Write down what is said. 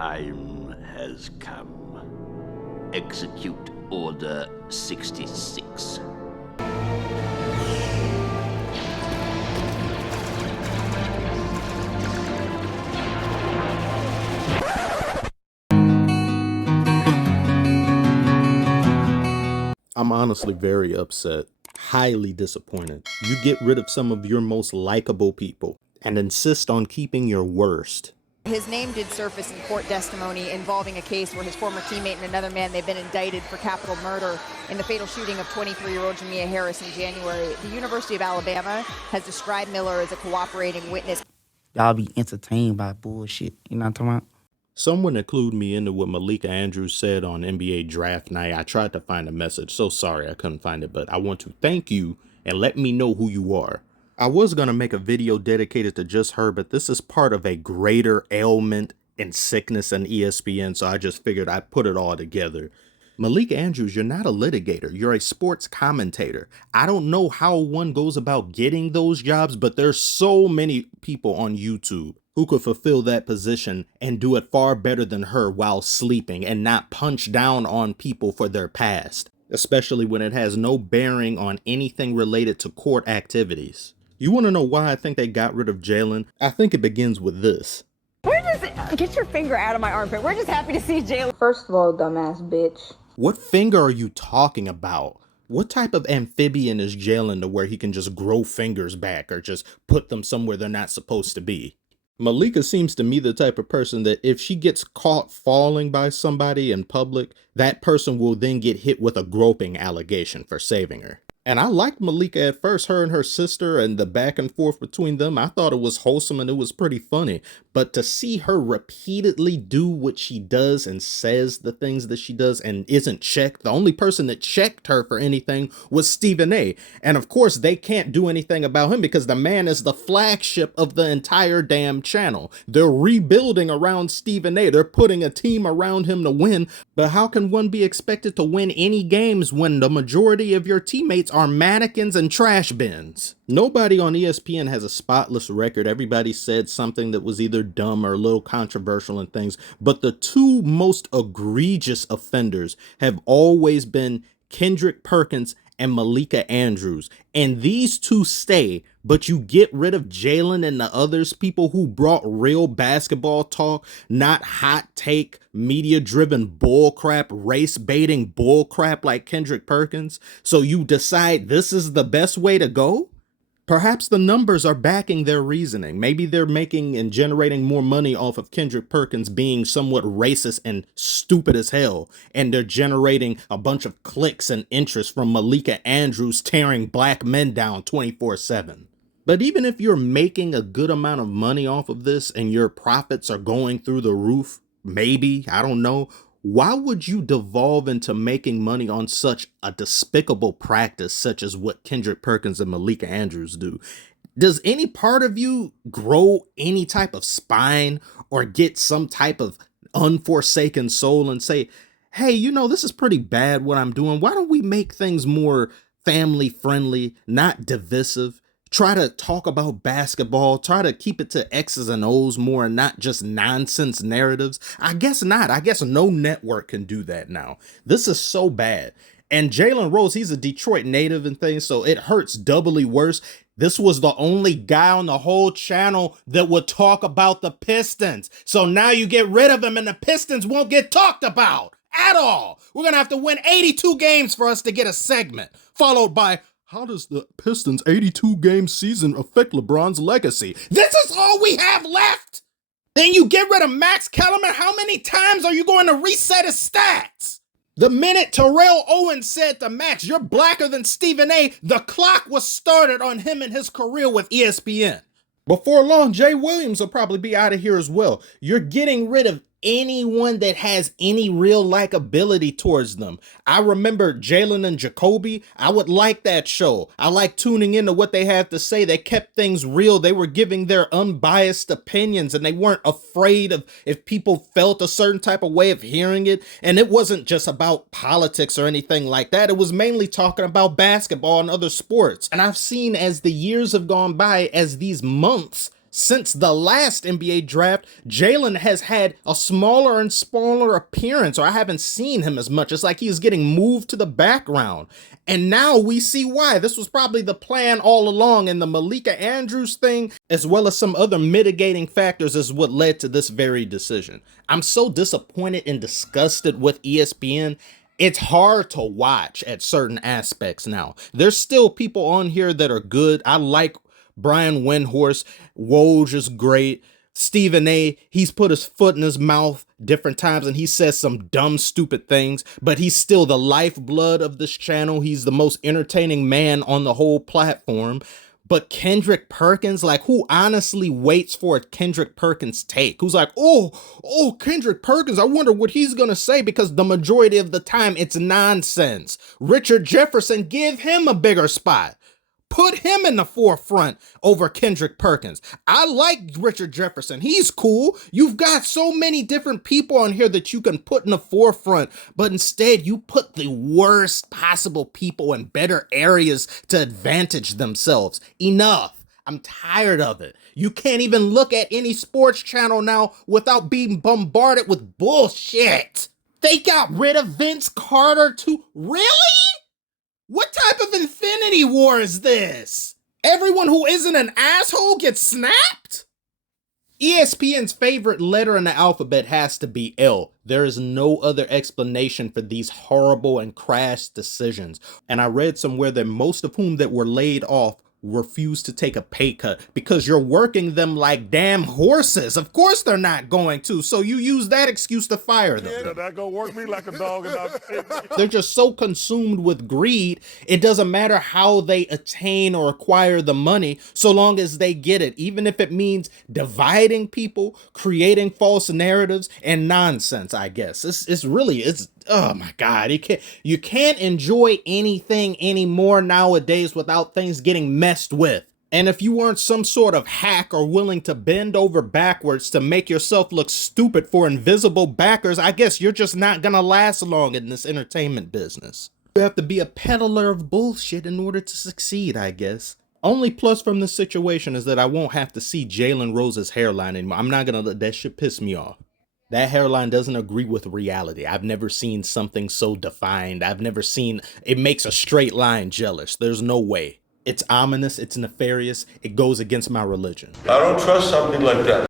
time has come. Execute Order 66. I'm honestly very upset, highly disappointed. You get rid of some of your most likable people and insist on keeping your worst. His name did surface in court testimony involving a case where his former teammate and another man, they've been indicted for capital murder in the fatal shooting of 23-year-old Jamia Harris in January. The University of Alabama has described Miller as a cooperating witness. Y'all be entertained by bullshit. You know what I'm talking about? Someone include me into what Malika Andrews said on NBA draft night. I tried to find a message. So sorry I couldn't find it, but I want to thank you and let me know who you are. I was going to make a video dedicated to just her, but this is part of a greater ailment and sickness in ESPN, so I just figured I'd put it all together. Malika Andrews, you're not a litigator. You're a sports commentator. I don't know how one goes about getting those jobs, but there's so many people on YouTube who could fulfill that position and do it far better than her while sleeping and not punch down on people for their past, especially when it has no bearing on anything related to court activities. You want to know why I think they got rid of Jalen? I think it begins with this. Get your finger out of my armpit. We're just happy to see Jalen. First of all, dumbass bitch. What finger are you talking about? What type of amphibian is Jalen to where he can just grow fingers back or just put them somewhere they're not supposed to be? Malika seems to me the type of person that if she gets caught falling by somebody in public, that person will then get hit with a groping allegation for saving her. And I liked Malika at first, her and her sister and the back and forth between them. I thought it was wholesome and it was pretty funny. But to see her repeatedly do what she does and says the things that she does and isn't checked, the only person that checked her for anything was Stephen A. And of course, they can't do anything about him because the man is the flagship of the entire damn channel. They're rebuilding around Stephen A. They're putting a team around him to win. But how can one be expected to win any games when the majority of your teammates are mannequins and trash bins? Nobody on ESPN has a spotless record. Everybody said something that was either dumb or a little controversial and things, but the two most egregious offenders have always been Kendrick Perkins and Malika Andrews. And these two stay, but you get rid of Jalen and the others, people who brought real basketball talk, not hot take, media-driven bullcrap, race-baiting bullcrap like Kendrick Perkins. So you decide this is the best way to go? Perhaps the numbers are backing their reasoning. Maybe they're making and generating more money off of Kendrick Perkins being somewhat racist and stupid as hell. And they're generating a bunch of clicks and interest from Malika Andrews tearing black men down 24/7. But even if you're making a good amount of money off of this and your profits are going through the roof, maybe, I don't know, why would you devolve into making money on such a despicable practice such as what Kendrick Perkins and Malika Andrews do? Does any part of you grow any type of spine or get some type of unforsaken soul and say, hey, you know, this is pretty bad what I'm doing. Why don't we make things more family friendly, not divisive? Try to talk about basketball, try to keep it to X's and O's more and not just nonsense narratives. I guess not. I guess no network can do that now. This is so bad. And Jalen Rose, he's a Detroit native and things, so it hurts doubly worse. This was the only guy on the whole channel that would talk about the Pistons. So now you get rid of him and the Pistons won't get talked about at all. We're going to have to win 82 games for us to get a segment, followed by, how does the Pistons' 82-game season affect LeBron's legacy? This is all we have left? Then you get rid of Max Kellerman. How many times are you going to reset his stats? The minute Terrell Owens said to Max, you're blacker than Stephen A., the clock was started on him and his career with ESPN. Before long, Jay Williams will probably be out of here as well. You're getting rid of anyone that has any real likability towards them. I remember Jalen and Jacoby. I would like that show. I like tuning into what they had to say. They kept things real. They were giving their unbiased opinions and they weren't afraid of if people felt a certain type of way of hearing it. And it wasn't just about politics or anything like that. It was mainly talking about basketball and other sports. And I've seen as the years have gone by, as these months Since the last NBA draft, Jalen has had a smaller and smaller appearance, or I haven't seen him as much. It's like he's getting moved to the background. And now we see why. This was probably the plan all along, and the Malika Andrews thing, as well as some other mitigating factors, is what led to this very decision. I'm so disappointed and disgusted with ESPN. It's hard to watch at certain aspects now. There's still people on here that are good. I like Brian Windhorst. Woj is great. Stephen A, he's put his foot in his mouth different times and he says some dumb, stupid things, but he's still the lifeblood of this channel. He's the most entertaining man on the whole platform. But Kendrick Perkins, like, who honestly waits for a Kendrick Perkins take? Who's like, oh, Kendrick Perkins, I wonder what he's gonna say, because the majority of the time it's nonsense. Richard Jefferson, give him a bigger spot. Put him in the forefront over Kendrick Perkins. I like Richard Jefferson. He's cool. You've got so many different people on here that you can put in the forefront, but instead you put the worst possible people in better areas to advantage themselves. Enough. I'm tired of it. You can't even look at any sports channel now without being bombarded with bullshit. They got rid of Vince Carter too. Really? What type of Infinity War is this? Everyone who isn't an asshole gets snapped? ESPN's favorite letter in the alphabet has to be L. There is no other explanation for these horrible and crass decisions. And I read somewhere that most of whom that were laid off refuse to take a pay cut because you're working them like damn horses. Of course they're not going to, so you use that excuse to fire them. Yeah, that gonna work me like a dog. They're just so consumed with greed, it doesn't matter how they attain or acquire the money, so long as they get it, even if it means dividing people, creating false narratives, and nonsense, I guess. It's really, oh my God, you can't enjoy anything anymore nowadays without things getting messed with. And if you aren't some sort of hack or willing to bend over backwards to make yourself look stupid for invisible backers, I guess you're just not gonna last long in this entertainment business. You have to be a peddler of bullshit in order to succeed, I guess. Only plus from this situation is that I won't have to see Jalen Rose's hairline anymore. I'm not gonna let that shit piss me off. That hairline doesn't agree with reality. I've never seen something so defined. I've never seen, it makes a straight line jealous. There's no way. It's ominous, it's nefarious, it goes against my religion. I don't trust something like that.